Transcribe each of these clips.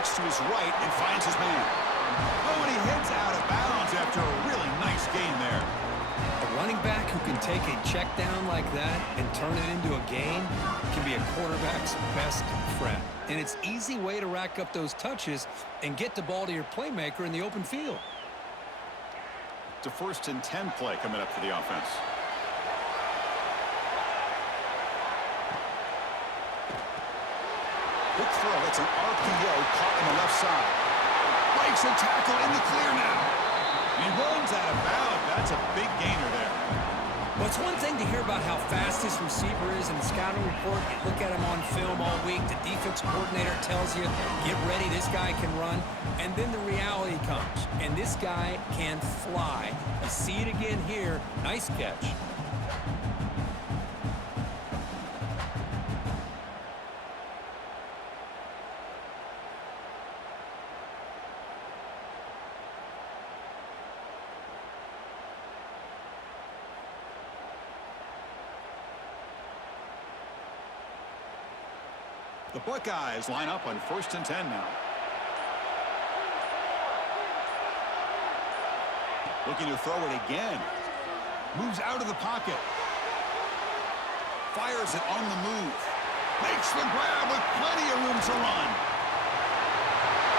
looks to his right and finds his man. Oh, and he heads out of bounds after a really nice gain there. A running back who can take a check down like that and turn it into a gain can be a quarterback's best friend. And it's an easy way to rack up those touches and get the ball to your playmaker in the open field. It's a 1st and 10 play coming up for the offense. Quick throw. It's an RPO caught on the left side. Breaks a tackle in the clear now. He runs out of bounds. That's a big gainer there. Well, it's one thing to hear about how fast this receiver is in the scouting report. You look at him on film all week. The defense coordinator tells you, get ready, this guy can run. And then the reality comes, and this guy can fly. You see it again here. Nice catch. The Buckeyes line up on 1st and 10 now. Looking to throw it again. Moves out of the pocket. Fires it on the move. Makes the grab with plenty of room to run.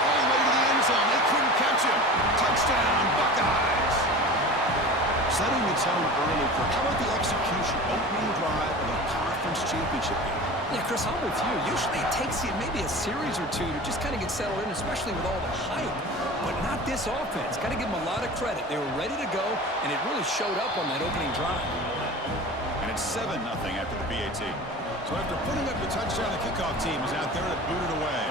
All the way to the end zone. They couldn't catch him. Touchdown, Buckeyes. Setting the tone early for how about the execution? Opening drive of a conference championship game. Yeah, Chris, I'm with you. Usually it takes you maybe a series or two to just kind of get settled in, especially with all the hype. But not this offense. Got to give them a lot of credit. They were ready to go, and it really showed up on that opening drive. And it's 7-0 after the BAT. So after putting up the touchdown, the kickoff team is out there to boot it away.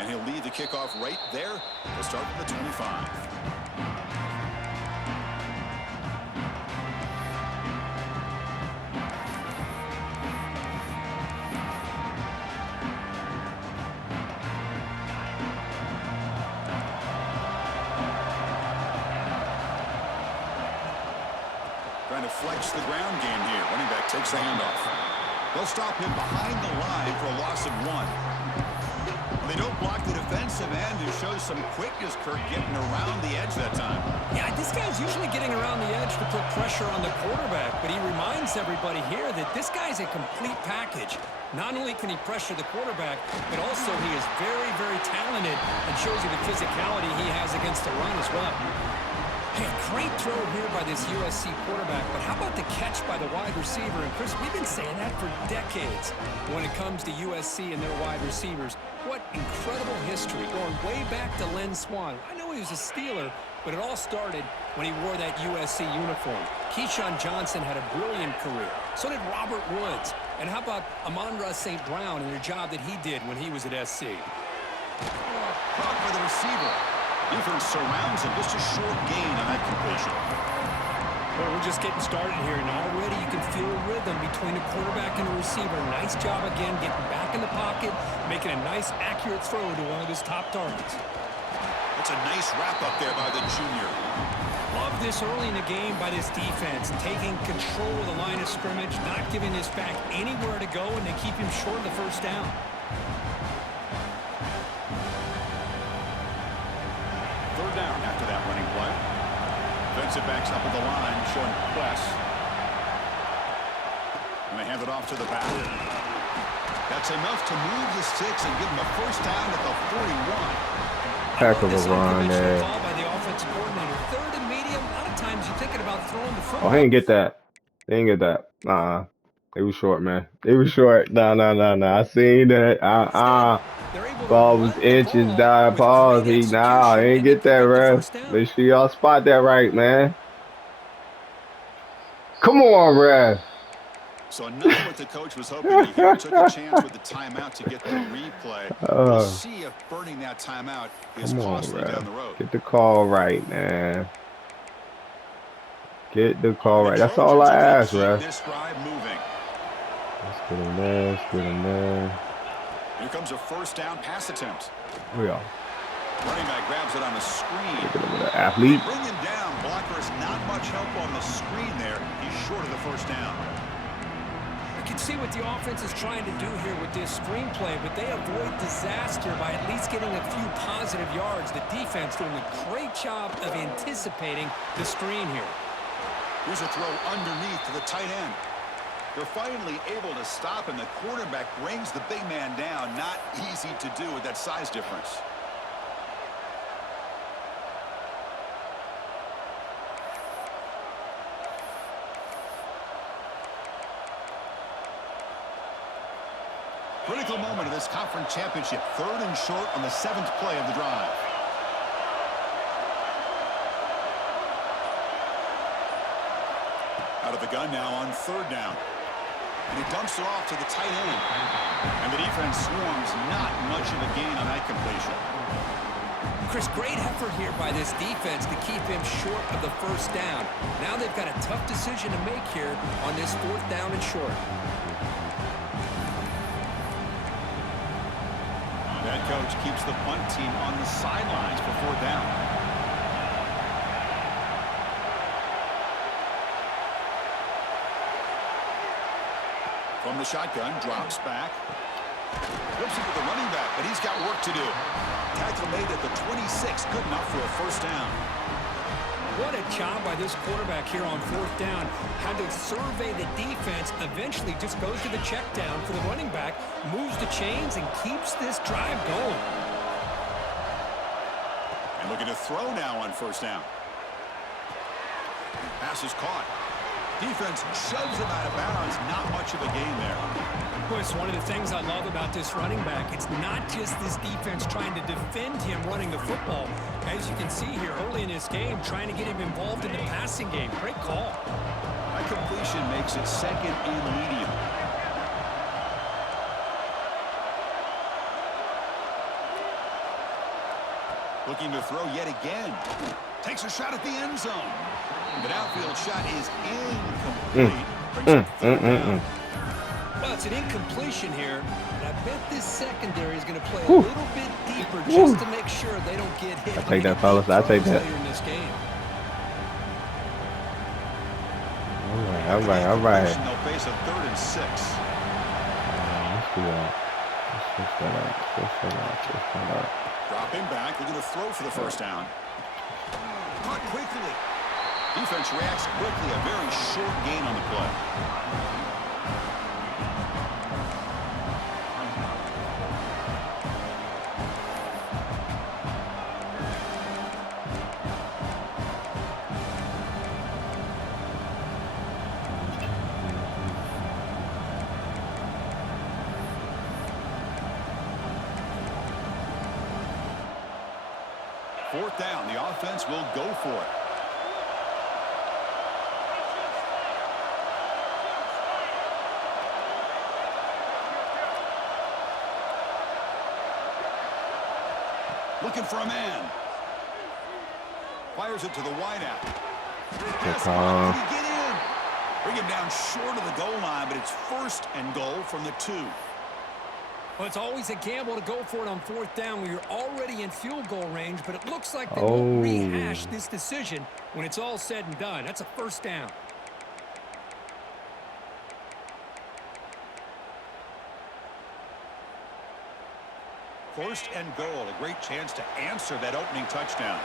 And he'll lead the kickoff right there to start from the 25. Trying to flex the ground game here. Running back takes the handoff. They'll stop him behind the line for a loss of 1. They don't block the defensive end, who shows some quickness, Kirk, getting around the edge that time. Yeah, this guy's usually getting around the edge to put pressure on the quarterback, but he reminds everybody here that this guy's a complete package. Not only can he pressure the quarterback, but also he is very, very talented and shows you the physicality he has against the run as well. Hey, a great throw here by this USC quarterback, but how about the catch by the wide receiver? And Chris, we've been saying that for decades when it comes to USC and their wide receivers. What incredible history, going way back to Len Swan. I know he was a Steeler, but it all started when he wore that USC uniform. Keyshawn Johnson had a brilliant career. So did Robert Woods. And how about Amon-Ra St. Brown and the job that he did when he was at SC? Caught by the receiver. Defense surrounds him. Just a short gain on that completion. Well, we're just getting started here, and already you can feel a rhythm between the quarterback and the receiver. Nice job again, getting back in the pocket, making a nice, accurate throw to one of his top targets. That's a nice wrap-up there by the junior. Love this early in the game by this defense, taking control of the line of scrimmage, not giving this back anywhere to go, and they keep him short of the first down. Down after that running play. Defensive backs up at the line, showing press. And they hand it off to the back. That's enough to move the sticks and give them a first down at the 41. Heck of a run there. By the offensive coordinator. 3rd and medium. A lot of times you're thinking about throwing the football. Oh, he didn't get that. They didn't get that. It was short, man. It was short. No. I seen that. Ball was inches, dive, pause. He ain't get that, ref. Make sure y'all spot that right, man. Come on, ref. So not what the coach was hoping to hear. Took a chance with the timeout to get the replay. We'll see if burning that timeout is costly down the road. Get the call right, man. Get the call right. That's all I ask, ref. This drive moving. Let's get him there. Let's get him there. Here comes a first down pass attempt. Here we go. Running back grabs it on the screen. Look at him with an athlete. Bring him down. Blockers not much help on the screen there. He's short of the first down. I can can see what the offense is trying to do here with this screenplay, but they avoid disaster by at least getting a few positive yards. The defense doing a great job of anticipating the screen here. Here's a throw underneath to the tight end. They're finally able to stop him. The quarterback brings the big man down. Not easy to do with that size difference. Critical moment of this conference championship. 3rd and short on the 7th play of the drive. Out of the gun now on 3rd down. And he dumps it off to the tight end. And the defense swarms. Not much of a gain on that completion. Chris, great effort here by this defense to keep him short of the 1st down. Now they've got a tough decision to make here on this 4th down and short. That coach keeps the punt team on the sidelines for 4th down. From the shotgun, drops back. Flips it to the running back, but he's got work to do. Tackle made at the 26, good enough for a 1st down. What a job by this quarterback here on 4th down. Had to survey the defense, eventually just goes to the check down for the running back, moves the chains, and keeps this drive going. And looking to throw now on 1st down. Pass is caught. Defense shoves him out of bounds. Not much of a gain there. Boy, it's one of the things I love about this running back. It's not just this defense trying to defend him running the football. As you can see here early in this game, trying to get him involved in the passing game. Great call. That completion makes it 2nd and medium. Looking to throw yet again. Takes a shot at the end zone. The outfield shot is incomplete. Brings up 3rd down. Well, it's an incompletion here, and I bet this secondary is going to play a little bit deeper just to make sure they don't get hit. I take that, fellas. I take that. In this game. All right. They'll face a 3rd and 6. Let's do that. Let's set up. Dropping back, looking to throw for the 1st down. Caught quickly. Defense reacts quickly. A very short gain on the play. Fourth down, the offense will go for it. Looking for a man. Fires it to the wideout. Can he get in? Bring him down short of the goal line, but it's 1st and goal from the 2. Well, it's always a gamble to go for it on 4th down when you're already in field goal range, but it looks like they won't rehash this decision when it's all said and done. That's a 1st down. First and goal, a great chance to answer that opening touchdown.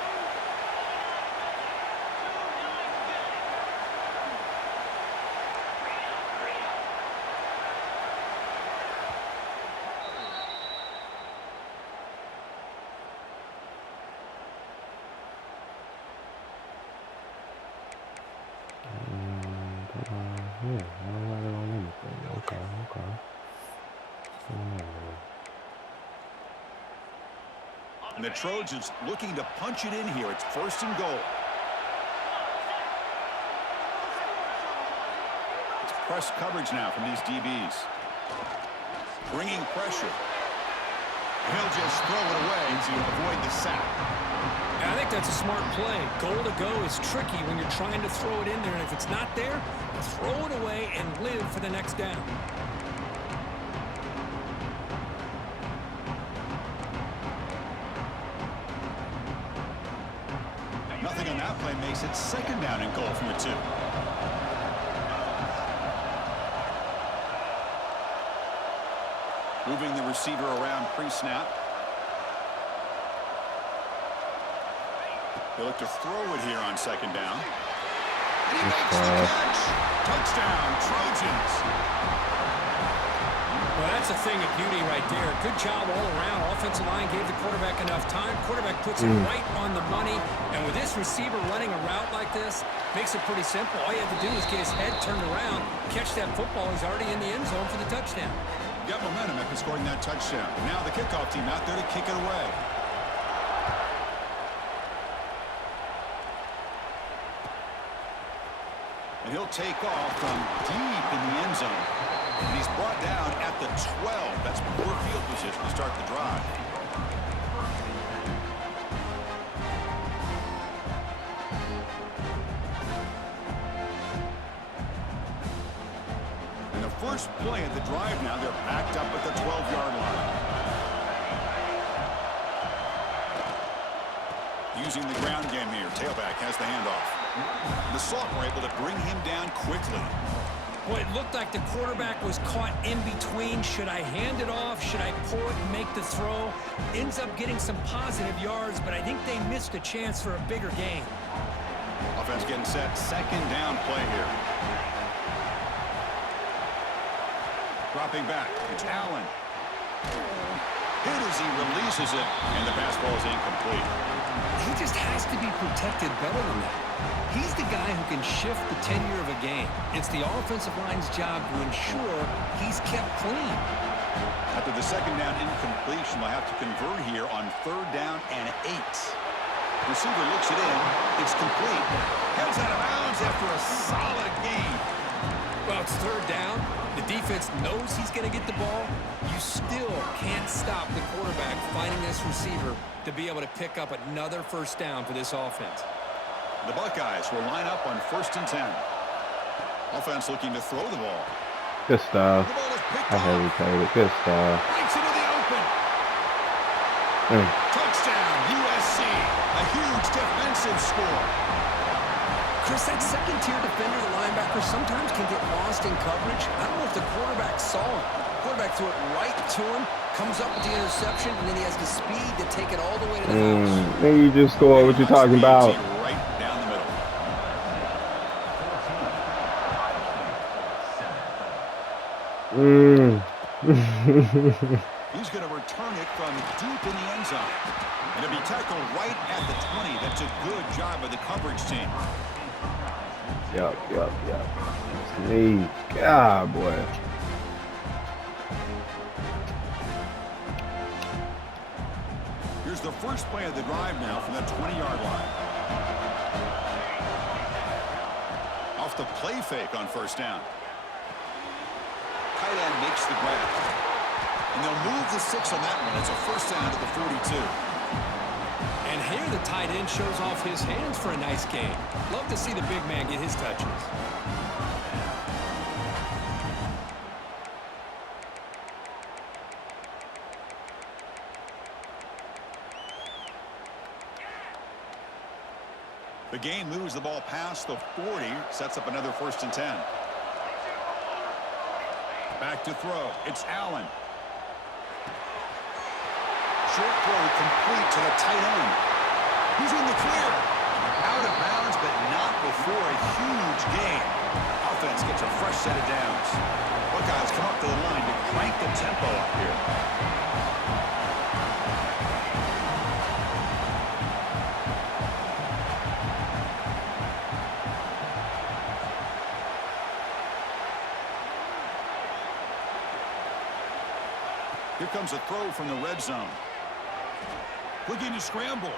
And the Trojans looking to punch it in here. It's 1st and goal. It's press coverage now from these DBs. Bringing pressure. He'll just throw it away to avoid the sack. I think that's a smart play. Goal to go is tricky when you're trying to throw it in there, and if it's not there, throw it away and live for the next down. Nothing on that play makes it 2nd down and goal from the 2. Moving the receiver around pre-snap. They look to throw it here on second down. And he makes the catch. Touchdown, Trojans. Well, that's a thing of beauty right there. Good job all around. Offensive line gave the quarterback enough time. Quarterback puts it right on the money. And with this receiver running a route like this, makes it pretty simple. All you have to do is get his head turned around, catch that football. He's already in the end zone for the touchdown. Got momentum after scoring that touchdown. Now the kickoff team out there to kick it away. And he'll take off from deep in the end zone. And he's brought down at the 12. That's poor field position to start the drive. And the first play of the drive now, they're backed up at the 12-yard line. Using the ground game here. Tailback has the handoff. The sophomore able to bring him down quickly. Boy, it looked like the quarterback was caught in between. Should I hand it off? Should I pull it and make the throw? Ends up getting some positive yards, but I think they missed a chance for a bigger gain. Offense getting set. Second down play here. Dropping back. It's Allen. Hit as he releases it, and the pass ball is incomplete. He just has to be protected better than that. He's the guy who can shift the tenure of a game. It's the offensive line's job to ensure he's kept clean. After the second down incompletion, they'll have to convert here on third down and 8. Receiver looks it in. It's complete. Heads out of bounds after a solid gain. Well, it's third down. The defense knows he's going to get the ball. You still can't stop the quarterback finding this receiver to be able to pick up another first down for this offense. The Buckeyes will line up on 1st and 10. Offense looking to throw the ball. Good stuff. The ball is picked I off. hesitated. Good stuff. Breaks into the open. Touchdown, USC. A huge defensive score. Chris, that second-tier defender, the linebacker, sometimes can get lost in coverage. I don't know if the quarterback saw him. The quarterback threw it right to him, comes up with the interception, and then he has the speed to take it all the way to the house. Then you just score. What you talking about? Right down the middle. He's going to return it from deep in the end zone. And it'll be tackled right at the 20. That's a good job of the coverage team. Yup. Sneak. God, boy. Here's the first play of the drive now from the 20-yard line. Off the play fake on first down. Tight end makes the grab. And they'll move the 6 on that one. It's a first down to the 42. And here the tight end shows off his hands for a nice game. Love to see the big man get his touches. The game moves the ball past the 40, sets up another 1st and 10. Back to throw. It's Allen. Short throw complete to the tight end. He's in the clear. Out of bounds, but not before a huge gain. Offense gets a fresh set of downs. Buckeyes come up to the line to crank the tempo up here. Here comes a throw from the red zone. Looking to scramble.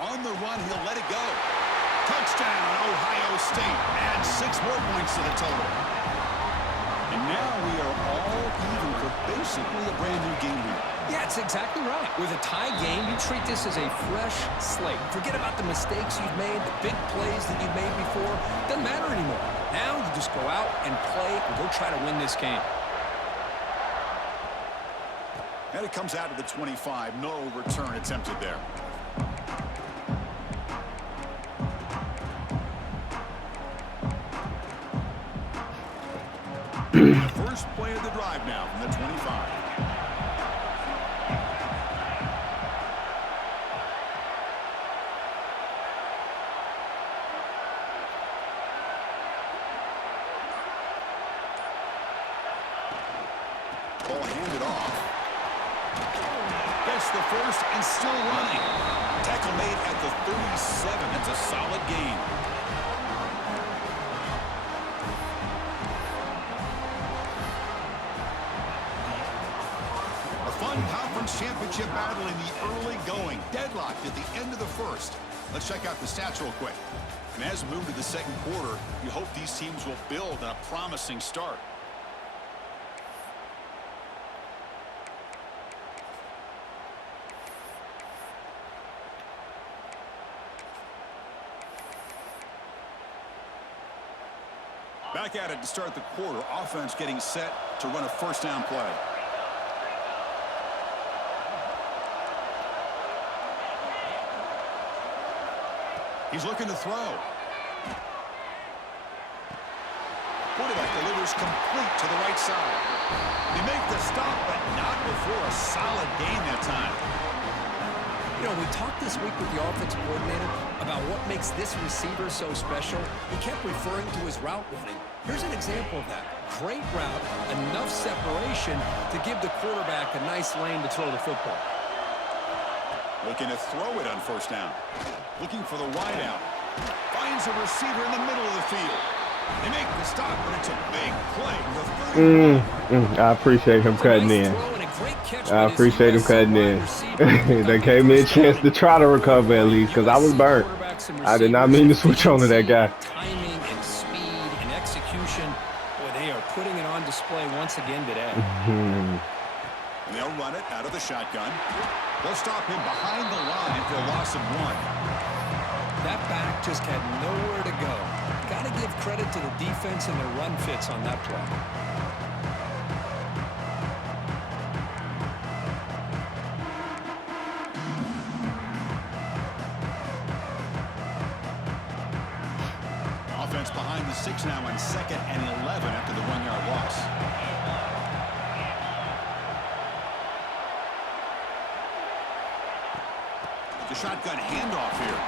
On the run, he'll let it go. Touchdown, Ohio State. Adds 6 more points to the total. And now we are all even for basically a brand new game here. Yeah, it's exactly right. With a tie game, you treat this as a fresh slate. Forget about the mistakes you've made, the big plays that you've made before. Doesn't matter anymore. Now you just go out and play and go try to win this game. And it comes out to the 25. No return attempted there. The first play of the drive now from the 25. Ball handed off. Gets the first and still running. Tackle made at the 37. That's a solid gain. A fun conference championship battle in the early going. Deadlocked at the end of the first. Let's check out the stats real quick. And as we move to the second quarter, you hope these teams will build on a promising start. Back at it to start the quarter. Offense getting set to run a first down play. He's looking to throw. Quarterback delivers complete to the right side. They make the stop, but not before a solid gain that time. You know, we talked this week with the offensive coordinator about what makes this receiver so special. He kept referring to his route running. Here's an example of that. Great route, enough separation to give the quarterback a nice lane to throw the football. Looking to throw it on first down. Looking for the wide out. Finds a receiver in the middle of the field. They make the stop, but it's a big play. I appreciate him cutting in. I appreciate him cutting in. They gave me a chance to try to recover at least, because I was burnt. I did not mean to switch on to that guy. Timing and speed and execution, boy, they are putting it on display once again today. And they'll run it out of the shotgun. They'll stop him behind the line for a loss of 1. That back just had nowhere to go. Got to give credit to the defense and their run fits on that play. Offense behind the 6 now on 2nd and 11 after the 1-yard loss. The shotgun handoff here.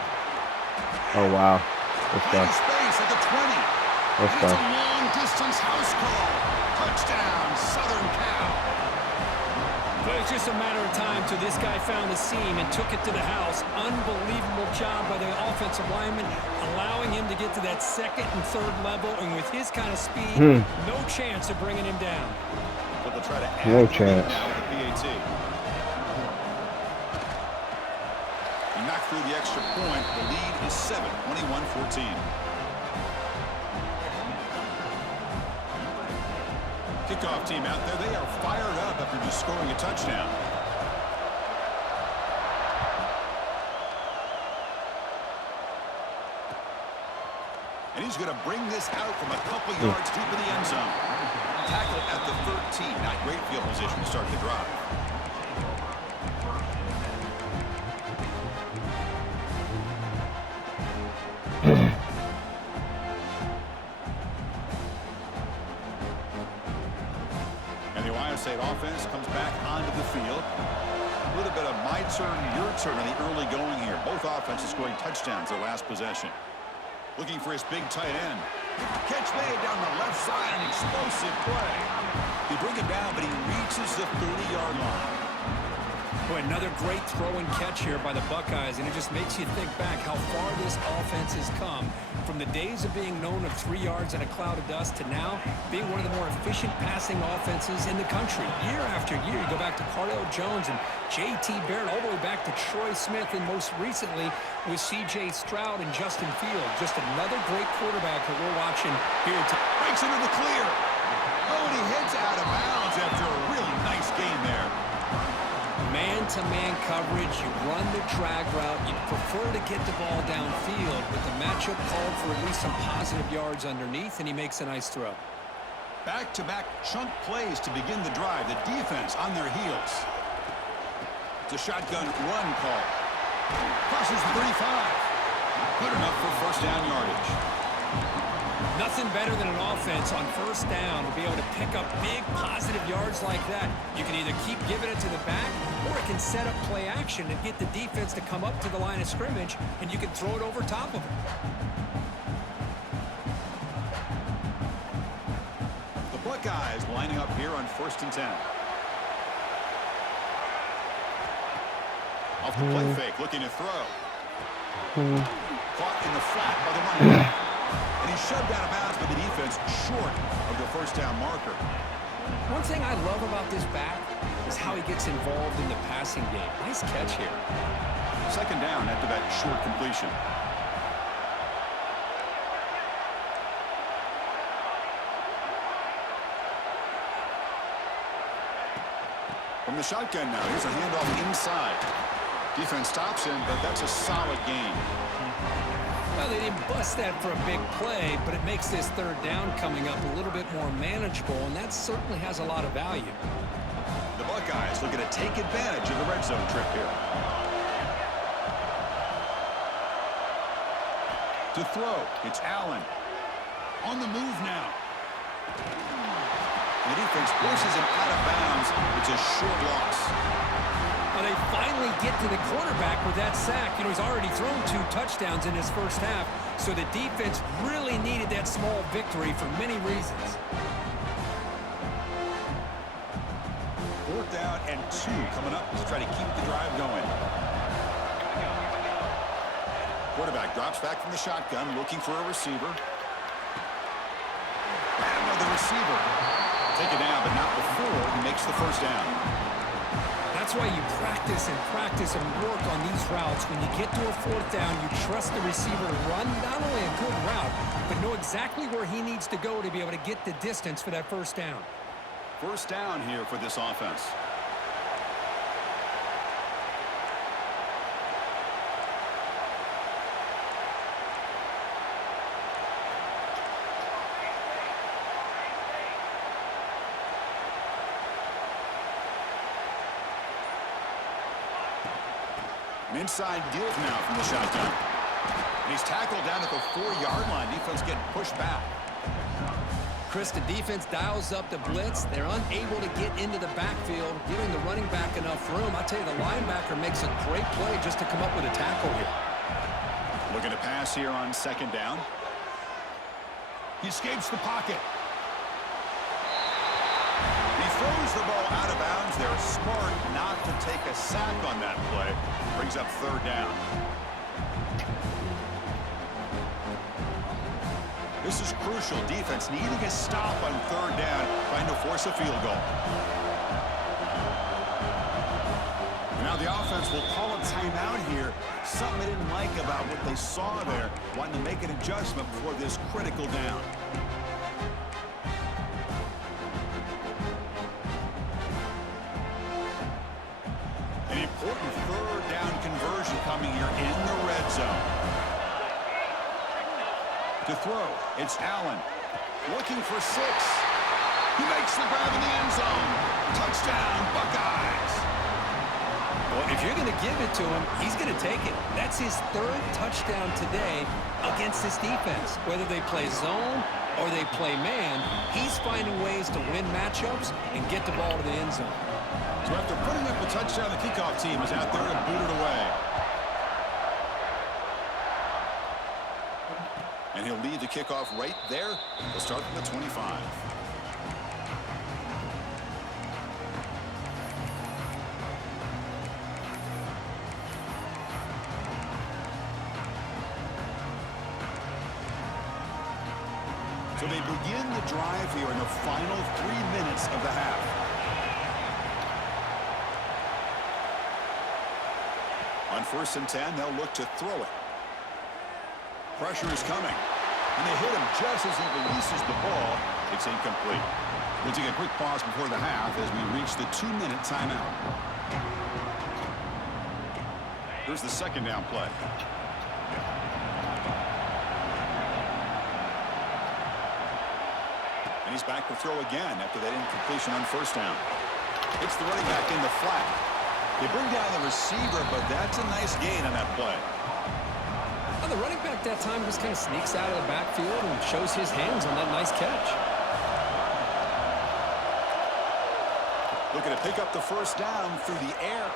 Oh, wow. That's Space tough. at the 20. That's It's a tough. long-distance house call. Touchdown, Southern Cal. Well, it's just a matter of time till this guy found the seam and took it to the house. Unbelievable job by the offensive lineman, allowing him to get to that 2nd and 3rd level, and with his kind of speed, no chance of bringing him down. But they'll try to add No to the lead chance. now with the PAT. He knocked through the extra point. The lead is 7, 21-14. Kickoff team out there. They are fired up after just scoring a touchdown. And he's going to bring this out from a couple yards deep in the end zone. Tackle at the 13. Not great field position to start the drive. And the Ohio State offense comes back onto the field. A little bit of my turn, your turn in the early going here. Both offenses scoring touchdowns their last possession. Looking for his big tight end. Catch made down the left side, an explosive play. They bring it down, but he reaches the 30-yard line. Boy, another great throw and catch here by the Buckeyes, and it just makes you think back how far this offense has come from the days of being known of 3 yards and a cloud of dust to now being one of the more efficient passing offenses in the country. Year after year, you go back to Cardale Jones and J.T. Barrett, all the way back to Troy Smith, and most recently with C.J. Stroud and Justin Fields. Just another great quarterback that we're watching here tonight. Breaks into the clear. Oh, and he heads out of bounds after a really nice game there. Man-to-man coverage, you run the drag route, you prefer to get the ball downfield, but the matchup called for at least some positive yards underneath, and he makes a nice throw. Back-to-back chunk plays to begin the drive. The defense on their heels. It's a shotgun run call. Crosses the 35. Good enough for first down yardage. Nothing better than an offense on first down to be able to pick up big positive yards like that. You can either keep giving it to the back, or it can set up play action and get the defense to come up to the line of scrimmage, and you can throw it over top of it. The Buckeyes lining up here on 1st and 10. Off the play fake, looking to throw. Caught in the flat by the running back. And he's shoved out of bounds by the defense short of the first down marker. One thing I love about this back is how he gets involved in the passing game. Nice catch here. Second down after that short completion. From the shotgun now, here's a handoff inside. Defense stops him, but that's a solid gain. Well, they didn't bust that for a big play, but it makes this third down coming up a little bit more manageable, and that certainly has a lot of value. The Buckeyes looking to take advantage of the red zone trip here. To throw, it's Allen. On the move now. The defense forces him out of bounds. It's a short loss. Well, they finally get to the quarterback with that sack. You know, he's already thrown 2 touchdowns in his first half, so the defense really needed that small victory for many reasons. 4th down and 2 coming up to try to keep the drive going. Quarterback drops back from the shotgun, looking for a receiver. And another receiver. Take it down, but not before he makes the first down. That's why you practice and work on these routes. When you get to a 4th down, you trust the receiver to run not only a good route, but know exactly where he needs to go to be able to get the distance for that first down. First down here for this offense. An inside deal now from the shotgun. And he's tackled down at the 4-yard line. Defense getting pushed back. Chris, the defense dials up the blitz. They're unable to get into the backfield, giving the running back enough room. I tell you, the linebacker makes a great play just to come up with a tackle here. Looking to pass here on 2nd down. He escapes the pocket. He throws the ball out of bounds. They're smart not to take a sack on that play. Brings up 3rd down. This is crucial. Defense needing a stop on 3rd down, trying to force a field goal. Now the offense will call a timeout here. Something they didn't like about what they saw there. Wanting to make an adjustment before this critical down. An important 3rd down conversion coming here in the red zone. To throw, it's Allen. Looking for 6. He makes the grab in the end zone. Touchdown, Buckeyes. Well, if you're going to give it to him, he's going to take it. That's his 3rd touchdown today against this defense. Whether they play zone or they play man, he's finding ways to win matchups and get the ball to the end zone. So after putting up a touchdown, the kickoff team is out there to boot it away. And he'll lead the kickoff right there. They'll start from the 25. So they begin the drive here in the final 3 minutes of the half. On 1st and 10, they'll look to throw it. Pressure is coming. And they hit him just as he releases the ball. It's incomplete. We'll take a quick pause before the half as we reach the 2-minute timeout. Here's the 2nd down play. And he's back to throw again after that incompletion on 1st down. It's the running back in the flat. They bring down the receiver, but that's a nice gain on that play. Well, the running back that time just kind of sneaks out of the backfield and shows his hands on that nice catch. Looking to pick up the 1st down through the air.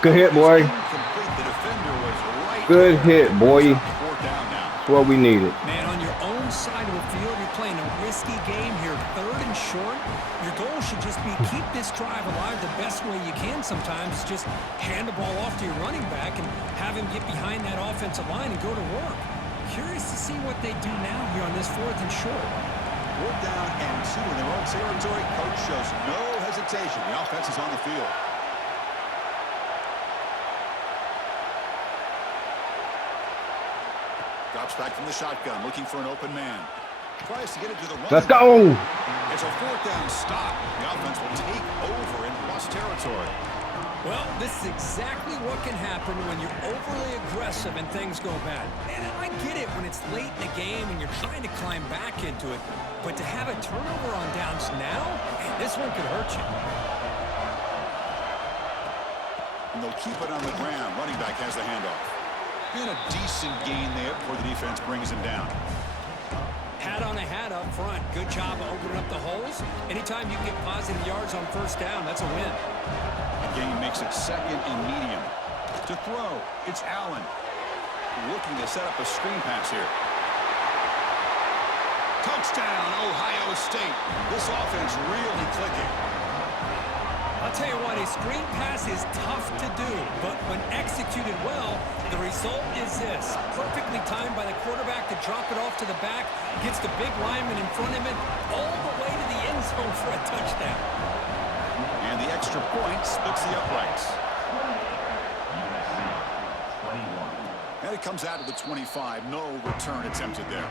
Good hit, boy. The defender was right. Good hit, boy. 4th down now. That's what we needed. Man, on your own side of the field, you're playing a risky game here, 3rd and short. Your goal should just be keep this drive alive the best way you can sometimes. Just hand the ball off to your running back and have him get behind that offensive line and go to work. Curious to see what they do now here on this 4th and short. 4th down and 2 in their own territory. Coach shows no hesitation. The offense is on the field. Drops back from the shotgun, looking for an open man. Tries to get it to the run. Let's go. It's a 4th down stop. The offense will take over in plus territory. Well, this is exactly what can happen when you're overly aggressive and things go bad. And I get it when it's late in the game and you're trying to climb back into it. But to have a turnover on downs now, man, this one could hurt you. And they'll keep it on the ground. Running back has the handoff. And a decent gain there before the defense brings him down. Hat on a hat up front. Good job of opening up the holes. Anytime you get positive yards on 1st down, that's a win. The gain makes it 2nd and medium. To throw, it's Allen. Looking to set up a screen pass here. Touchdown, Ohio State. This offense really clicking. I'll tell you what, a screen pass is tough to do, but when executed well, the result is this. Perfectly timed by the quarterback to drop it off to the back, gets the big lineman in front of him, all the way to the end zone for a touchdown. And the extra point splits the uprights. And it comes out of the 25. No return attempted there.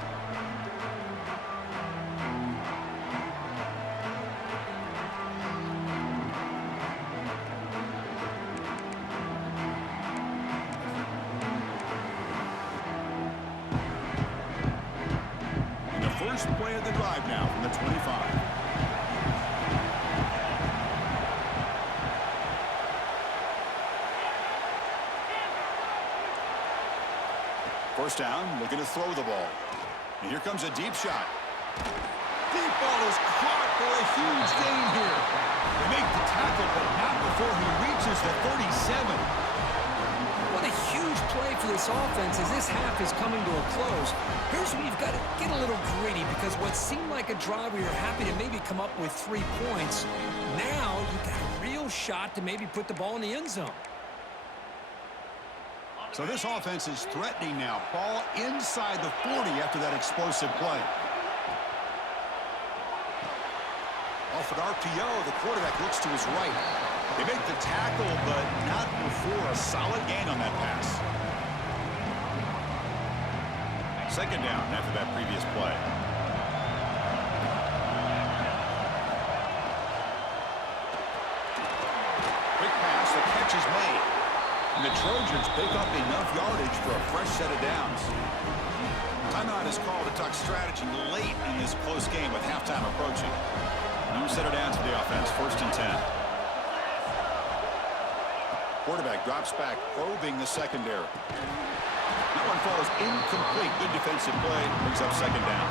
First play of the drive now from the 25. First down, looking to throw the ball. And here comes a deep shot. Deep ball is caught for a huge gain here. They make the tackle, but not before he reaches the 37. What a huge play for this offense as this half is coming to a close. Here's where you've got to get a little gritty because what seemed like a drive where you're happy to maybe come up with 3 points, now you've got a real shot to maybe put the ball in the end zone. So this offense is threatening now. Ball inside the 40 after that explosive play. Off an RPO, the quarterback looks to his right. They make the tackle, but not before a solid gain on that pass. 2nd down after that previous play. Quick pass, the catch is made. And the Trojans pick up enough yardage for a fresh set of downs. Timeout is called to talk strategy late in this close game with halftime approaching. New set of downs for the offense, 1st and 10. Quarterback drops back, probing the secondary. That one falls incomplete. Good defensive play. Brings up 2nd down.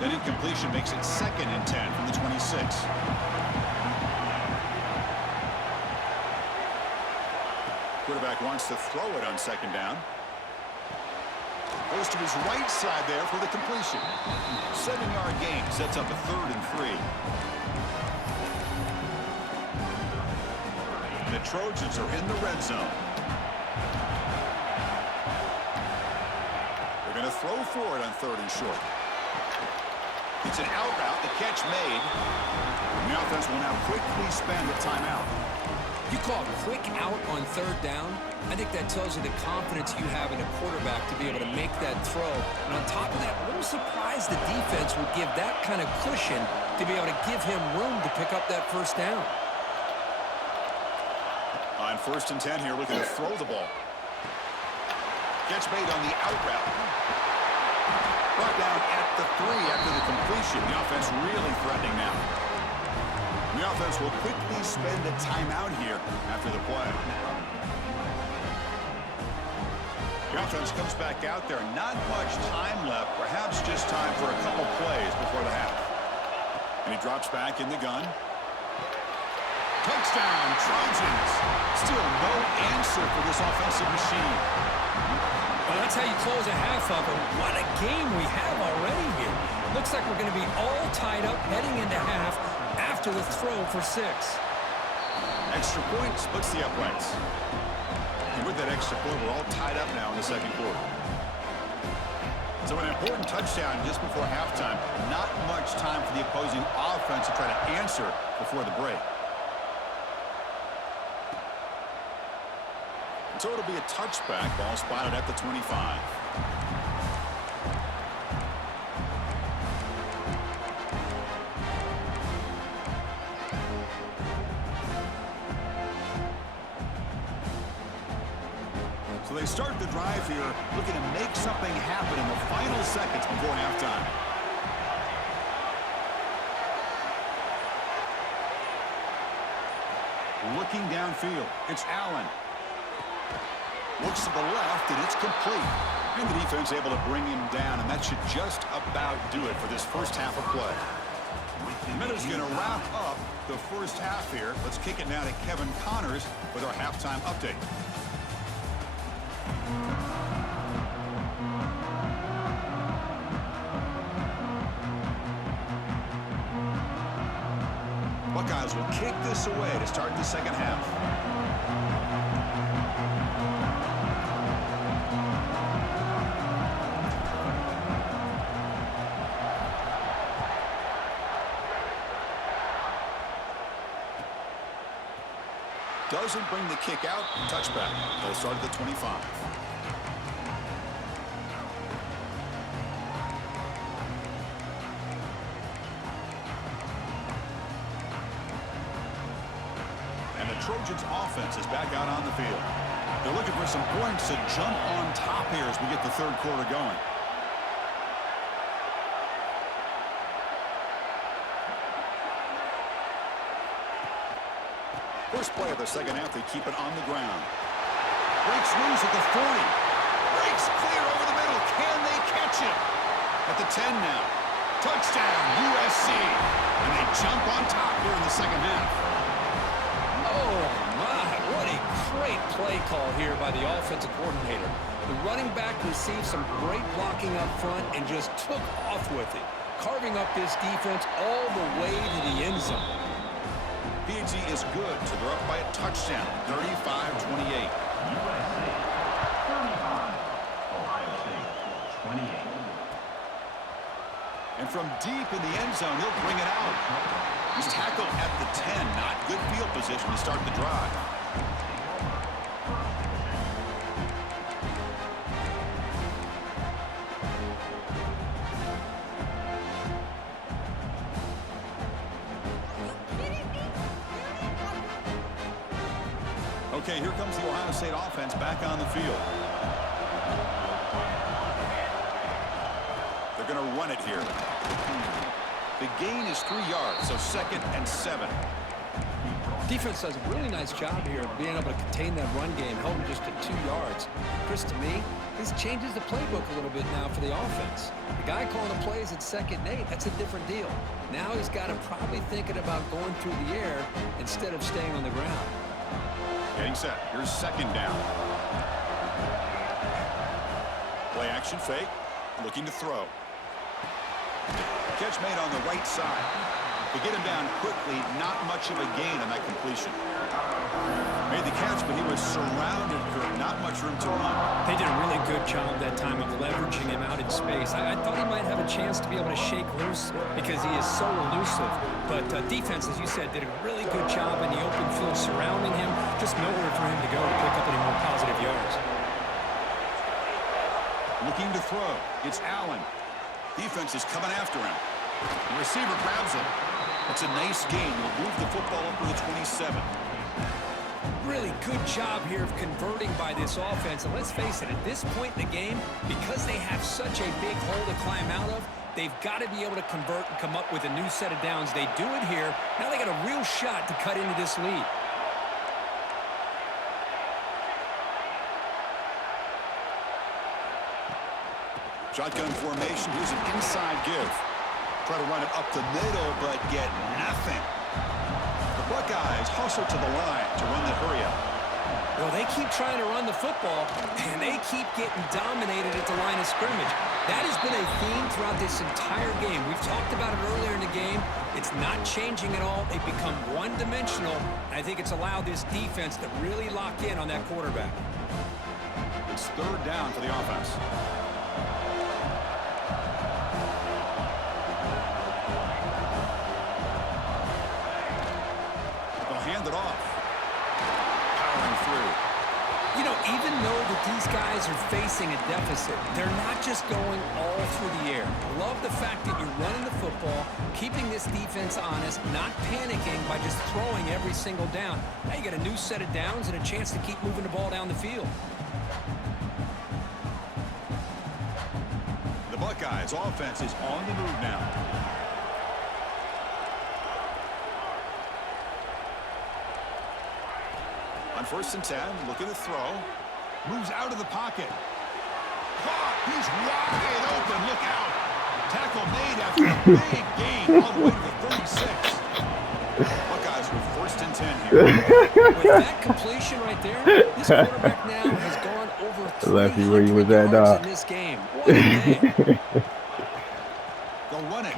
That incompletion makes it 2nd and 10 from the 26. Quarterback wants to throw it on 2nd down. Goes to his right side there for the completion. 7-yard gain sets up a 3rd and 3. The Trojans are in the red zone. They're going to throw for it on 3rd and short. It's an out route, the catch made. And the offense will now quickly spend a timeout. You call a quick out on 3rd down, I think that tells you the confidence you have in a quarterback to be able to make that throw. And on top of that, a little surprised the defense would give that kind of cushion to be able to give him room to pick up that 1st down. On 1st and 10 here, looking to throw the ball. Catch made on the out route. Brought down at the 3 after the completion. The offense really threatening now. The offense will quickly spend a timeout here after the play. The offense comes back out there. Not much time left. Perhaps just time for a couple plays before the half. And he drops back in the gun. Touchdown, Trojans. Still no answer for this offensive machine. Well, that's how you close a half of it. What a game we have already here. Looks like we're going to be all tied up heading into half after the throw for 6. Extra point splits the uprights. And with that extra point, we're all tied up now in the second quarter. So an important touchdown just before halftime. Not much time for the opposing offense to try to answer before the break. So it'll be a touchback, ball spotted at the 25. So they start the drive here, looking to make something happen in the final seconds before halftime. Looking downfield, it's Allen. Looks to the left, and it's complete. And the defense able to bring him down, and that should just about do it for this first half of play. The minute's going to wrap up the first half here. Let's kick it now to Kevin Connors with our halftime update. Buckeyes will kick this away to start the second half. Doesn't bring the kick out. Touchback. They'll start at the 25. And the Trojans offense is back out on the field. They're looking for some points to jump on top here as we get the third quarter going. First play of the second half, they keep it on the ground. Breaks loose at the 40. Breaks clear over the middle. Can they catch him? At the 10 now. Touchdown, USC. And they jump on top here in the second half. Oh, my. What a great play call here by the offensive coordinator. The running back received some great blocking up front and just took off with it, carving up this defense all the way to the end zone. PG is good, so they're up by a touchdown, 35-28. And from deep in the end zone, he'll bring it out. He's tackled at the 10, not good field position to start the drive. Okay, here comes the Ohio State offense back on the field. They're going to run it here. The gain is 3 yards, so 2nd and 7. Defense does a really nice job here of being able to contain that run game, held him just at 2 yards. Chris, to me, this changes the playbook a little bit now for the offense. The guy calling the plays at 2nd and 8, that's a different deal. Now he's got him probably thinking about going through the air instead of staying on the ground. Getting set. Here's 2nd down. Play action fake. Looking to throw. Catch made on the right side. To get him down quickly, not much of a gain on that completion. Made the catch, but he was surrounded. Not much room to run. They did a really good job that time of leveraging him out in space. I thought he might have a chance to be able to shake loose because he is so elusive. But defense, as you said, did a really good job in the open field surrounding him. Just nowhere for him to go to pick up any more positive yards. Looking to throw. It's Allen. Defense is coming after him. The receiver grabs him. It's a nice gain. He'll move the football up to the 27. Really good job here of converting by this offense. And let's face it, at this point in the game, because they have such a big hole to climb out of, they've got to be able to convert and come up with a new set of downs. They do it here. Now they got a real shot to cut into this lead. Shotgun formation. Here's an inside give. Try to run it up the middle, but get nothing. The Buckeyes hustle to the line to run the hurry-up. Well, they keep trying to run the football, and they keep getting dominated at the line of scrimmage. That has been a theme throughout this entire game. We've talked about it earlier in the game. It's not changing at all. They've become one-dimensional, and I think it's allowed this defense to really lock in on that quarterback. It's third down for the offense. They'll hand it off. Powering through. You know, even though that these guys are facing a deficit, they're not just going all through the air. I love the fact that you're running the football, keeping this defense honest, not panicking by just throwing every single down. Now you got a new set of downs and a chance to keep moving the ball down the field. The Buckeyes offense is on the move now. On 1st and 10, looking to throw. Moves out of the pocket. Caught. He's wide open. Look out. Tackle made after a big gain all the way to the 36. Buckeyes with 1st and 10 here. With that completion right there, this quarterback now has gone over 300 yards in this game. What a day. They'll run it.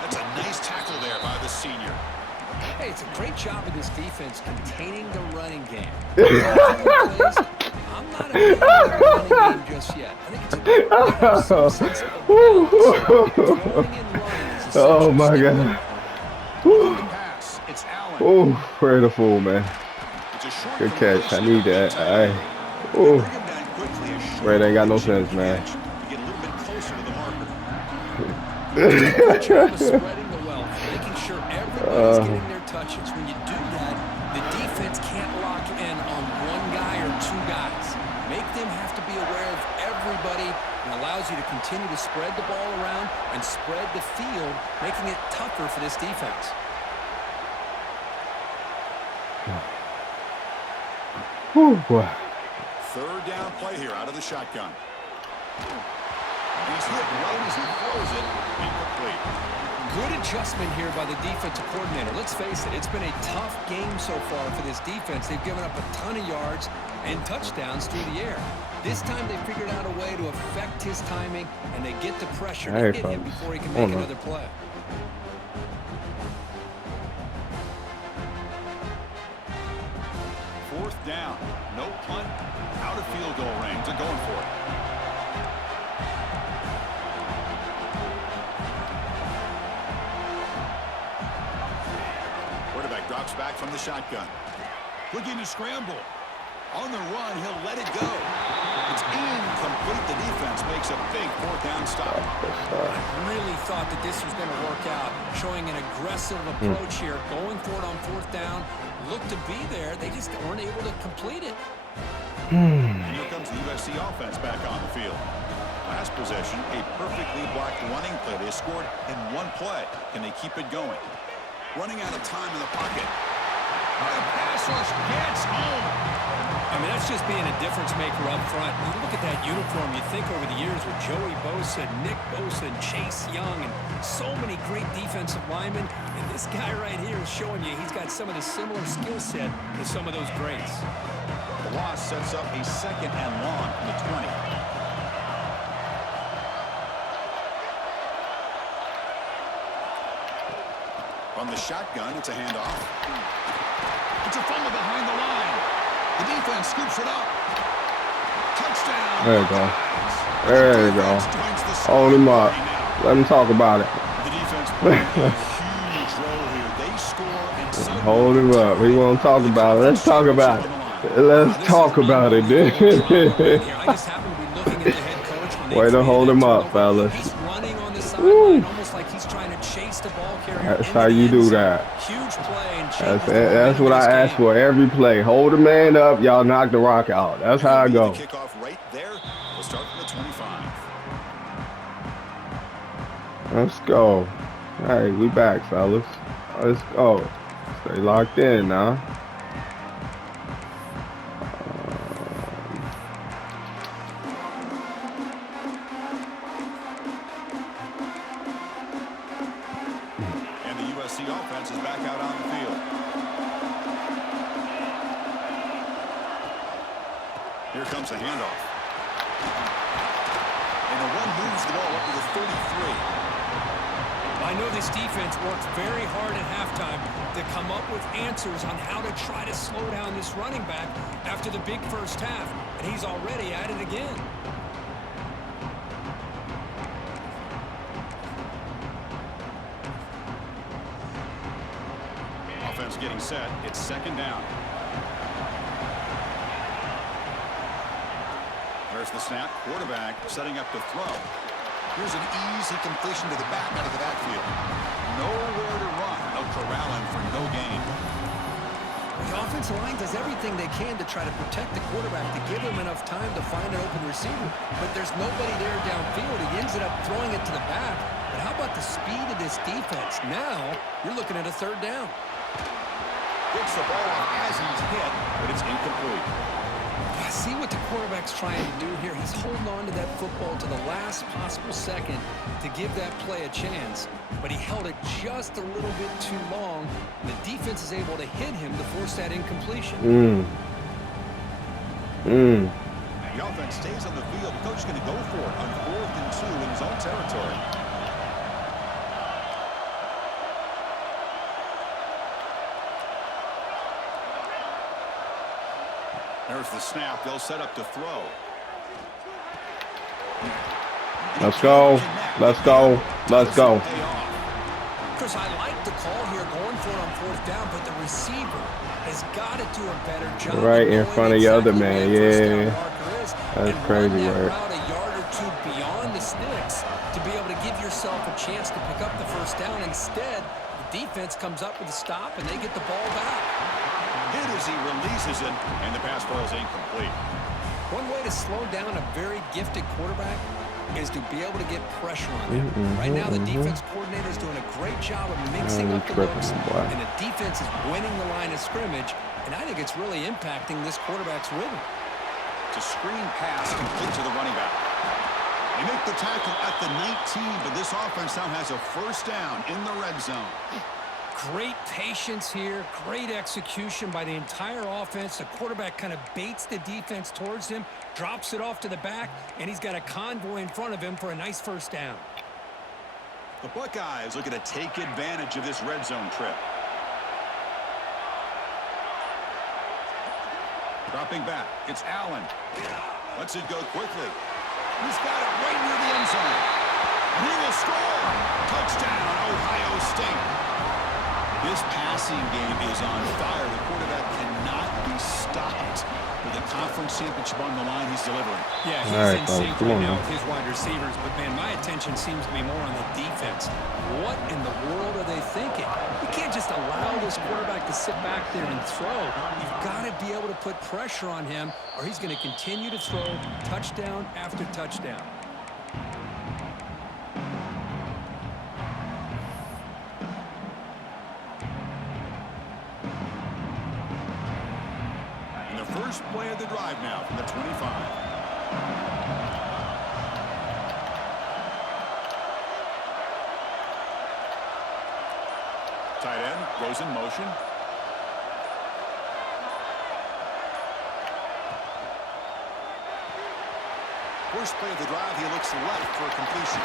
That's a nice tackle there by the senior. Hey, it's a great job of this defense containing the running game. I'm not a big running game just yet. I think it's a good sense of balance. Throwing and running is essential. Oh my God. Pass. It's Allen. Oh, pray the fool, man. It's a short Good catch. I completion. need that. Alright. Bring Oh, him down quickly. A short Ray, that ain't got no completion sense, man. catch. You get a little bit closer to the marker. Good job of spreading the wealth, making sure everybody's getting their touches. When you do that, the defense can't lock in on one guy or two guys. Make them have to be aware of everybody, and allows you to continue to spread the ball around and spread the field, making it tougher for this defense. whew, boy. Third down play here out of the shotgun. He's hit right as he throws it. Incomplete. Good adjustment here by the defensive coordinator. Let's face it, it's been a tough game so far for this defense. They've given up a ton of yards and touchdowns through the air. This time they figured out a way to affect his timing, and they get the pressure to hit him before he can make another play. Fourth down. No punt. Out of field goal range. They're going for it. Quarterback drops back from the shotgun. Looking to scramble. On the run, he'll let it go. It's incomplete. The defense makes a big fourth down stop. I really thought that this was going to work out, showing an aggressive approach here, going for it on fourth down. Looked to be there. They just weren't able to complete it. And here comes the USC offense back on the field. Last possession, a perfectly blocked running play. They scored in one play. Can they keep it going? Running out of time in the pocket. The pass rush gets home. I mean, that's just being a difference maker up front. You look at that uniform, you think over the years with Joey Bosa, Nick Bosa, and Chase Young, and so many great defensive linemen. And this guy right here is showing you he's got some of the similar skill set to some of those greats. The loss sets up a 2nd and long from the 20. From the shotgun, it's a handoff. It's a fumble behind the line. The defense scoops it up. Touchdown. There you go. There you go. Hold him up. Let him talk about it. The defense playing a huge role here. They score and suddenly Hold him up. We won't talk about it. Let's talk about it. Let's talk about it, dude. I just happen to be looking at the head coach when they Way to hold him up, fellas. He's running on the sideline almost like he's trying to chase the ball carrier. That's how you do that. Huge play and That's what I ask for every play. Hold the man up. Y'all knock the rock out. That's how I go. Kickoff right there. We'll start from the 25. Let's go. All right, we back, fellas. Let's go. Stay locked in now. And the USC offense offense is back out on the field. Here comes a handoff. And the one moves the ball up to the 33. I know this defense worked very hard at halftime to come up with answers on how to try to slow down this running back after the big first half, and he's already at it again. Offense getting set. It's second down. There's the snap. Quarterback setting up to throw. Here's an easy completion to the back out of the backfield. Nowhere to run. No corralling for no gain. The offensive line does everything they can to try to protect the quarterback, to give him enough time to find an open receiver. But there's nobody there downfield. He ends up throwing it to the back. But how about the speed of this defense? Now you're looking at a third down. Gets the ball off as he's hit, but it's incomplete. See what the quarterback's trying to do here. He's holding on to that football to the last possible second to give that play a chance. But he held it just a little bit too long. And the defense is able to hit him to force that incompletion. The offense stays on the field. The coach is going to go for it on 4th and 2 in his own territory. There's the snap. They'll set up to throw. Let's go. Let's go. Let's go. Chris, I like the call here going for it on 4th down, but the receiver has got to do a better job. Right in front of the other man. Yeah. That's crazy work. A yard or two beyond the sticks to be able to give yourself a chance to pick up the first down. Instead, the defense comes up with a stop, and they get the ball back. Hit as he releases it, and the pass ball is incomplete. One way to slow down a very gifted quarterback is to be able to get pressure on him. Right now, the defense coordinator is doing a great job of mixing up the looks, and the defense is winning the line of scrimmage, and I think it's really impacting this quarterback's rhythm. It's a screen pass complete to the running back. They make the tackle at the 19, but this offense now has a first down in the red zone. Great patience here, great execution by the entire offense. The quarterback kind of baits the defense towards him, drops it off to the back, and he's got a convoy in front of him for a nice first down. The Buckeyes looking to take advantage of this red zone trip. Dropping back, it's Allen. Lets it go quickly. He's got it right near the end zone. And he will score. Touchdown, Ohio State. This passing game is on fire. The quarterback cannot be stopped. With the conference championship on the line, he's delivering. Yeah, he's in sync right now with his wide receivers. But, man, my attention seems to be more on the defense. What in the world are they thinking? You can't just allow this quarterback to sit back there and throw. You've got to be able to put pressure on him, or he's going to continue to throw touchdown after touchdown. First play of the drive now from the 25. Tight end goes in motion. First play of the drive, he looks left for a completion.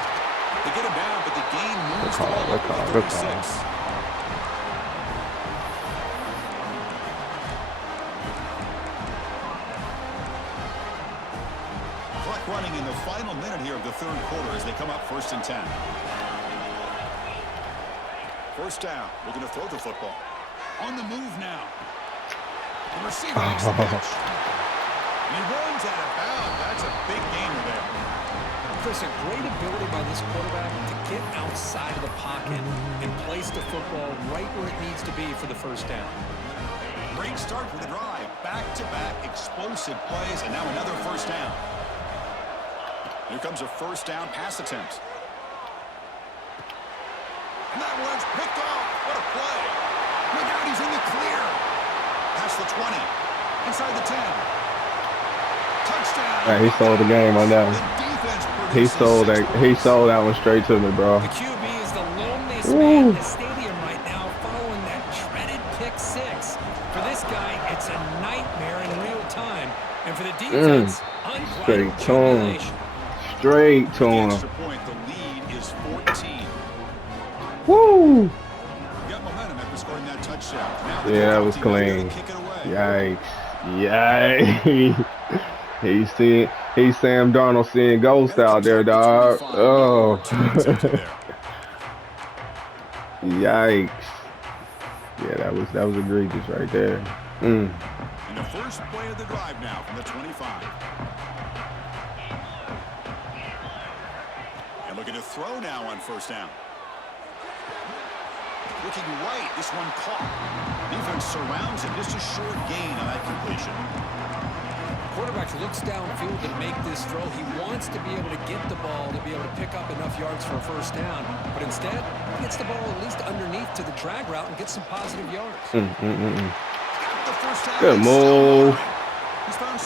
They get him down, but the gain moves the ball up to 36. Running in the final minute here of the third quarter as they come up 1st and 10. First down. Looking to throw the football. On the move now. The receiver makes the catch. He runs out of bounds. That's a big gainer there. Chris, a great ability by this quarterback to get outside of the pocket and place the football right where it needs to be for the first down. Great start for the drive. Back-to-back explosive plays, and now another first down. Here comes a first down pass attempt. And that one's picked off. What a play. Look out, he's in the clear. Past the 20. Inside the 10. Touchdown. Right, he sold the game on that one. He sold that one straight to me, bro. The QB is the loneliest man in the stadium right now following defense. Straight Unbridled to him. jubilation. Straight to With the him. extra point, the lead is 14. Woo! Got momentum after scoring that touchdown. Now the Yeah, that kickoff was team out there to clean. kick it away. Yikes. Yikes. He's Sam Darnold seeing ghosts out there, dog. Oh. Yikes. Yeah, that was egregious right there. And the first play of the drive now from the 25. And looking to throw now on first down. Looking right, this one caught. Defense surrounds him. Just a short gain on that completion. Quarterback looks downfield to make this throw. He wants to be able to get the ball to be able to pick up enough yards for a first down. But instead, he gets the ball at least underneath to the drag route and gets some positive yards. Good move.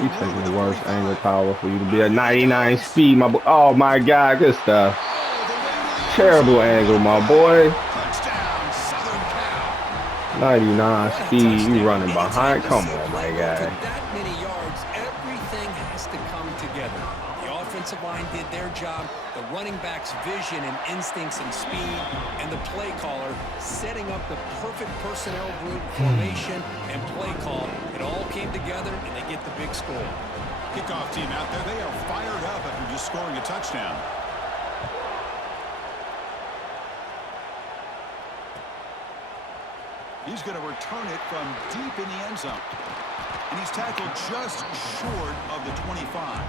You taking the worst angle power for you to be at 99 speed, my boy. Oh my God, good stuff. Terrible angle, my boy. 99 speed, you running behind. Come on, my guy. That many yards, everything has to come together. The offensive line did their job. The running back's vision and instincts and speed, and the play caller setting up the perfect personnel group, formation, and play call. It all came together, and they get the big score. Kickoff team out there, they are fired up after just scoring a touchdown. He's going to return it from deep in the end zone. And he's tackled just short of the 25.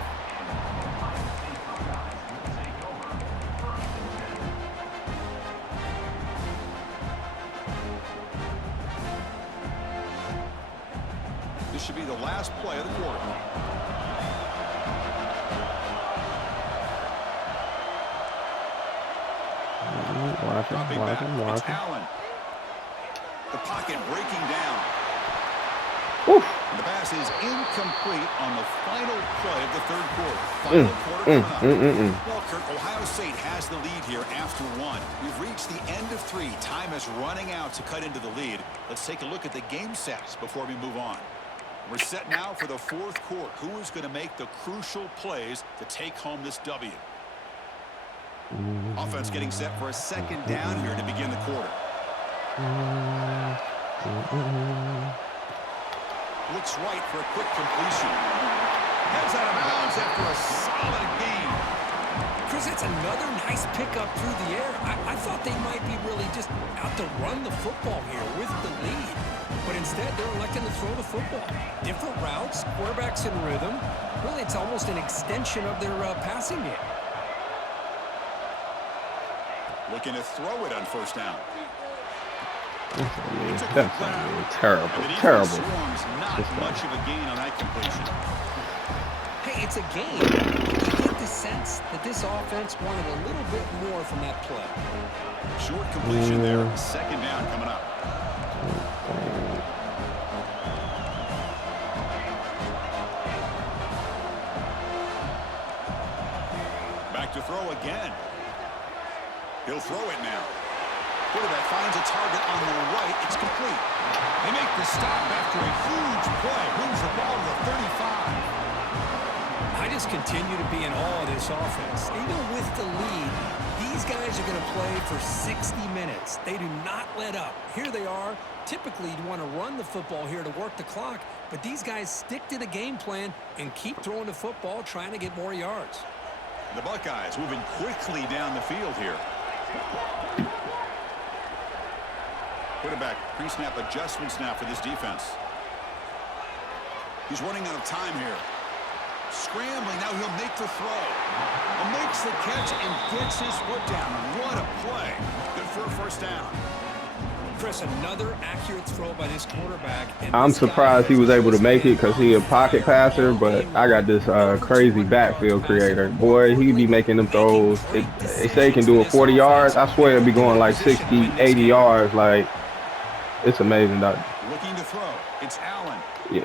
This should be the last play of the quarter. Watch Allen. The pocket breaking down. The pass is incomplete on the final play of the third quarter. Final quarter. Well, Kirk, Ohio State has the lead here after one. We've reached the end of three. Time is running out to cut into the lead. Let's take a look at the game sets before we move on. We're set now for the fourth quarter. Who is going to make the crucial plays to take home this W? Offense getting set for a second down here to begin the quarter. Looks right for a quick completion. Heads out of bounds after a solid gain. Chris, it's another nice pickup through the air. I thought they might be really just out to run the football here with the lead. But instead, they're electing to throw the football. Different routes, quarterbacks in rhythm. Really, it's almost an extension of their passing game. Looking to throw it on first down. That's terrible. Not much of a gain on that completion. Hey, it's a game. You get the sense that this offense wanted a little bit more from that play. Short completion there. Second down coming up. Back to throw again. He'll throw it now. Quarterback finds a target on the right. It's complete. They make the stop after a huge play. Moves the ball to the 35. I just continue to be in awe of this offense. Even with the lead, these guys are going to play for 60 minutes. They do not let up. Here they are. Typically, you'd want to run the football here to work the clock, but these guys stick to the game plan and keep throwing the football, trying to get more yards. The Buckeyes moving quickly down the field here. Quarterback pre-snap adjustments now for this defense. He's running out of time here. Scrambling, now he'll make the throw. And makes the catch and gets his foot down. What a play. Good for a first down. Chris, another accurate throw by this quarterback. I'm surprised he was able to make it because he's a pocket passer, but I got this crazy backfield creator. Boy, he be making them throws. They say he can do it 40 yards. I swear it'd be going like 60, 80 yards. Like, it's amazing, Doc. Looking to throw. It's Allen. Yeah.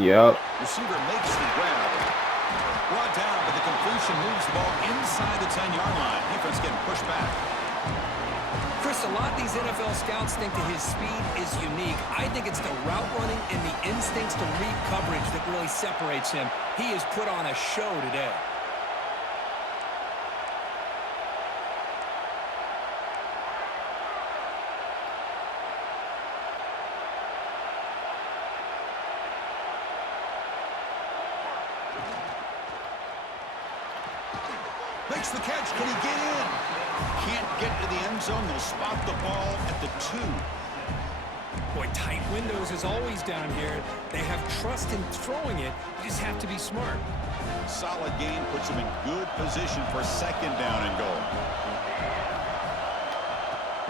Yep. Receiver makes the grab. Brought down, but the completion moves the ball inside the 10-yard line. Defense getting pushed back. Chris, a lot of these NFL scouts think that his speed is unique. I think it's the route running and the instincts to read coverage that really separates him. He has put on a show today. Makes the catch. Can he get in? Can't get to the end zone. They'll spot the ball at the 2. Boy, tight windows is always down here. They have trust in throwing it. You just have to be smart. Solid game puts him in good position for 2nd down and goal.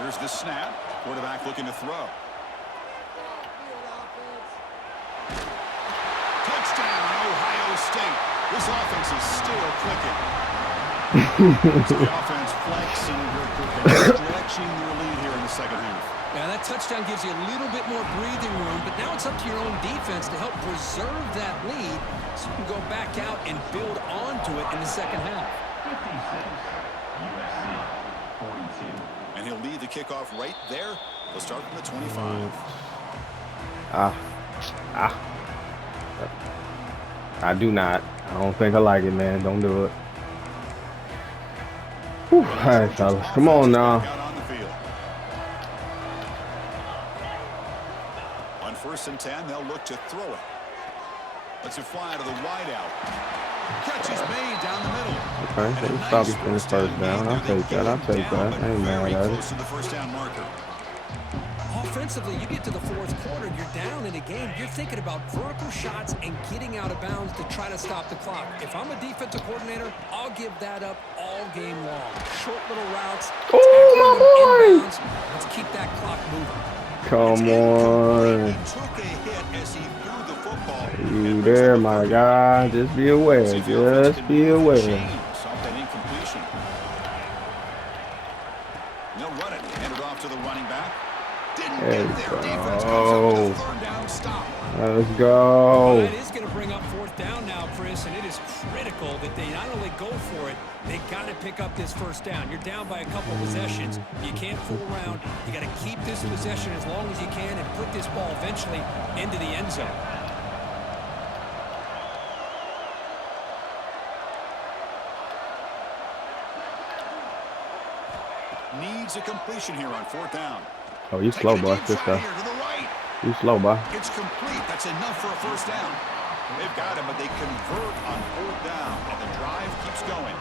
Here's the snap. Quarterback looking to throw. Touchdown, Ohio State. This offense is still clicking. So the offense flexing stretching their lead here in the 2nd half. Yeah, that touchdown gives you a little bit more breathing room, but now it's up to your own defense to help preserve that lead so you can go back out and build onto it in the 2nd half. 56, USC, 42. And he'll lead the kickoff right there. They'll start from the 25. I do not. I don't think I like it, man. Don't do it. Whew. All right, fellas. Come on now. On 1st and 10, they'll look to throw it. Let's it fly to the wideout. Catch is made down the middle. Okay, so let's probably finish 1st down. I'll take that. I'll take that. I ain't mad at it. To the 1st down marker. Offensively, you get to the 4th quarter, you're down in a game. You're thinking about vertical shots and getting out of bounds to try to stop the clock. If I'm a defensive coordinator, I'll give that up all game long. Short little routes. Oh, my boy! Inbounds. Let's keep that clock moving. Come on. He took a hit as he threw the football. You there, my guy. Just be aware. Just be aware. Something incompletion. They'll run it. Hand it off to the running back. There we go. Let's go. Well, that is going to bring up 4th down now, Chris, and it is critical that they not only go for it, they got to pick up this 1st down. You're down by a couple possessions. You can't fool around. You got to keep this possession as long as you can and put this ball eventually into the end zone. Needs a completion here on 4th down. Oh, you slow, boy. Good stuff. You slow, boy. It's complete. That's enough for a 1st down. They've got him, but they convert on 4th down, and the drive keeps going.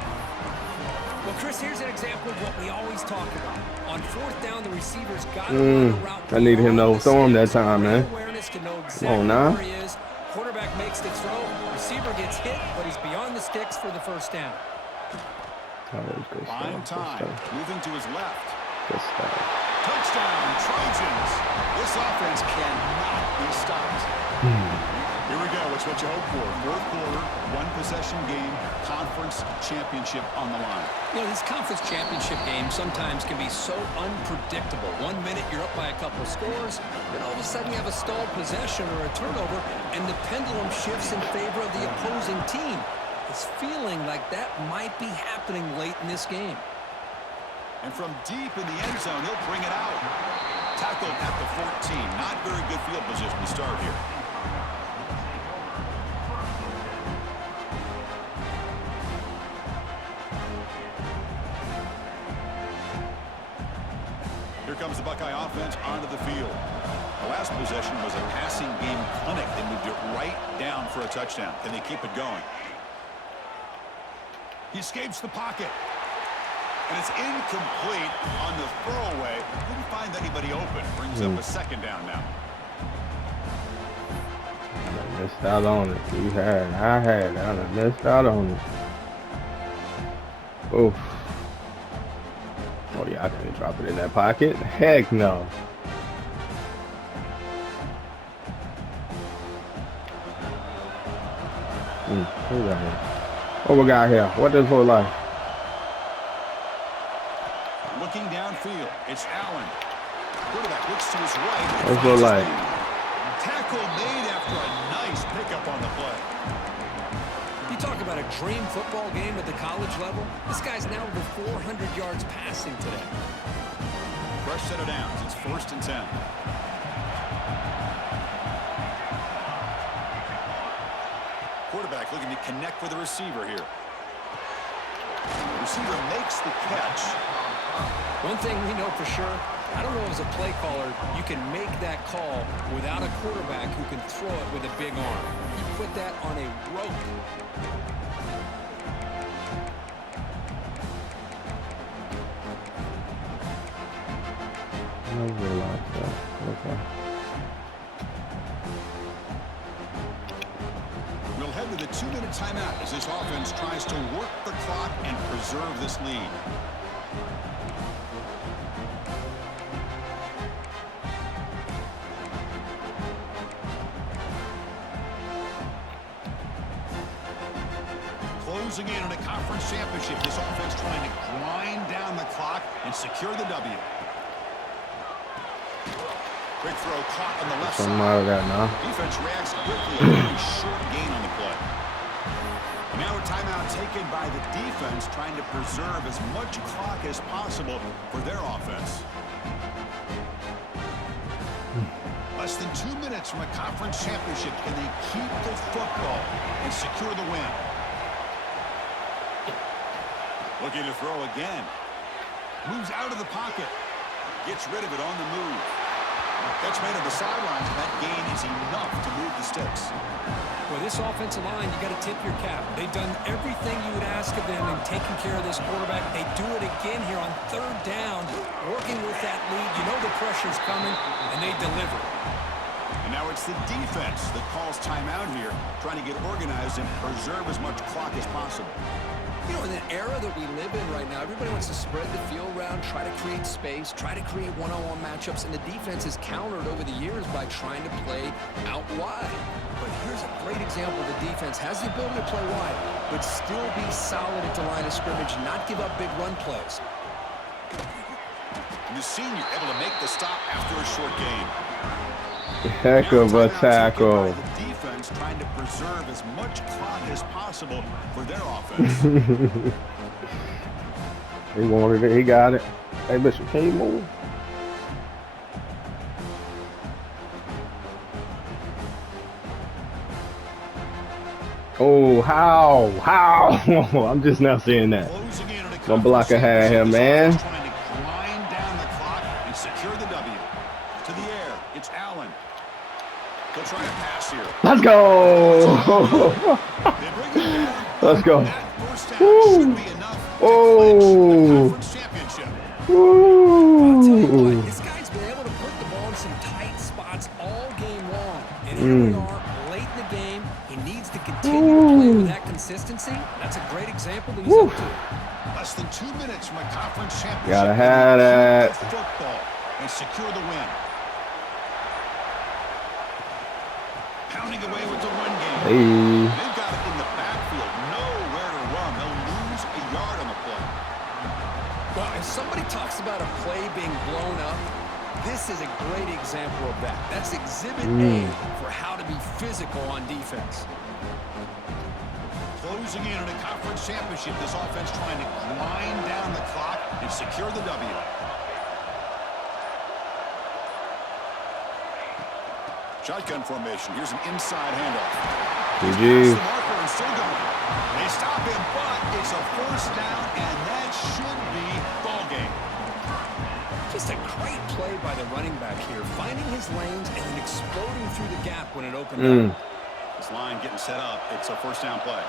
Well, Chris, here's an example of what we always talk about. On 4th down, the receivers got to run a route. I need him to throw him that time, man. Awareness to know exactly Come on now. where he is. Quarterback makes the throw. Receiver gets hit, but he's beyond the sticks for the 1st down. Fine time. Moving to his left. Good stuff. Touchdown, Trojans. This offense cannot be stopped. Here we go. It's what you hope for. 4th quarter, 1-possession game, conference championship on the line. You know, these conference championship games sometimes can be so unpredictable. 1 minute you're up by a couple of scores, then all of a sudden you have a stalled possession or a turnover, and the pendulum shifts in favor of the opposing team. It's feeling like that might be happening late in this game. And from deep in the end zone, he'll bring it out. Tackled at the 14. Not very good field position to start here. Here comes the Buckeye offense onto the field. The last possession was a passing game clinic. They moved it right down for a touchdown. Can they keep it going? He escapes the pocket. And it's incomplete on the throwaway. Didn't find anybody open. Brings up a 2nd down now. I missed out on it. I missed out on it. Oof. Oh, yeah, I can't drop it in that pocket. Heck no. Who got here? What we got here? What does it look like? Looking downfield, it's Allen. Quarterback looks to his right. What's it look like? Tackle made after a nice pickup on the play. You talk about a dream football game at the college level. This guy's now over 400 yards passing today. fresh set of downs. It's 1st and 10. Quarterback looking to connect with the receiver here. The receiver makes the catch. One thing we know for sure, I don't know as a play caller, you can make that call without a quarterback who can throw it with a big arm. You put that on a rope. I realized that. Okay. We'll head to the 2-minute timeout as this offense tries to work the clock and preserve this lead. Closing in on a conference championship, this offense trying to grind down the clock and secure the W. Quick throw caught on the left Something side. out of that now. Defense reacts quickly, a very short gain on the play. And now a timeout taken by the defense, trying to preserve as much clock as possible for their offense. Less than 2 minutes from a conference championship. Can they keep the football and secure the win? Looking to throw again. Moves out of the pocket. Gets rid of it on the move. Catch made on the sidelines, and that gain is enough to move the sticks. Well, this offensive line, you got to tip your cap. They've done everything you would ask of them in taking care of this quarterback. They do it again here on 3rd down, working with that lead. You know the pressure's coming, and they deliver. And now it's the defense that calls timeout here, trying to get organized and preserve as much clock as possible. You know, in the era that we live in right now, everybody wants to spread the field around, try to create space, try to create one-on-one matchups, and the defense has countered over the years by trying to play out wide. But here's a great example. The defense has the ability to play wide, but still be solid at the line of scrimmage, not give up big run plays. And the senior able to make the stop after a short gain. Heck of a tackle. The defense trying to preserve as much clock as possible for their offense. He wanted it. He got it. Hey, Bishop, can you move? Oh, how? How? I'm just now seeing that. One blocker had him, man. Trying to grind down the clock and secure the W. To the air, it's Allen. They'll try to pass here. Let's go. They bring it down. Let's go. That first down should be enough to clinch the conference championship. I'll tell you what, this guy's been able to put the ball in some tight spots all game long. And here we are, late in the game. He needs to continue to play with that consistency. That's a great example that he's up to. Less than 2 minutes from a conference championship. Gotta have that. Football and secure the win. Pounding away with the run game. Hey. They've got it in the backfield. Nowhere to run. They'll lose a yard on the play. Well, if somebody talks about a play being blown up, this is a great example of that. That's exhibit A for how to be physical on defense. Closing in on a conference championship. This offense trying to grind down the clock and secure the W. Shotgun formation. Here's an inside handoff. GG. The marker and still going. They stop him, but it's a first down, and that should be ball game. Just a great play by the running back here, finding his lanes and then exploding through the gap when it opened up. This line getting set up. It's a first down play.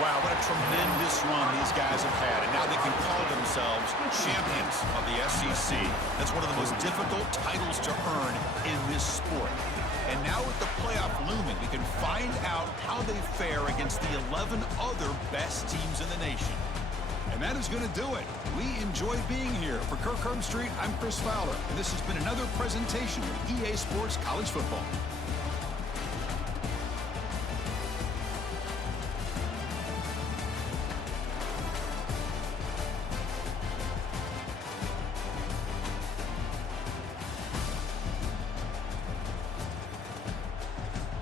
Wow, what a tremendous run these guys have had. And now they can call themselves champions of the SEC. That's one of the most difficult titles to earn in this sport. And now with the playoff looming, we can find out how they fare against the 11 other best teams in the nation. And that is going to do it. We enjoy being here. For Kirk Street, I'm Chris Fowler. And this has been another presentation of EA Sports College Football.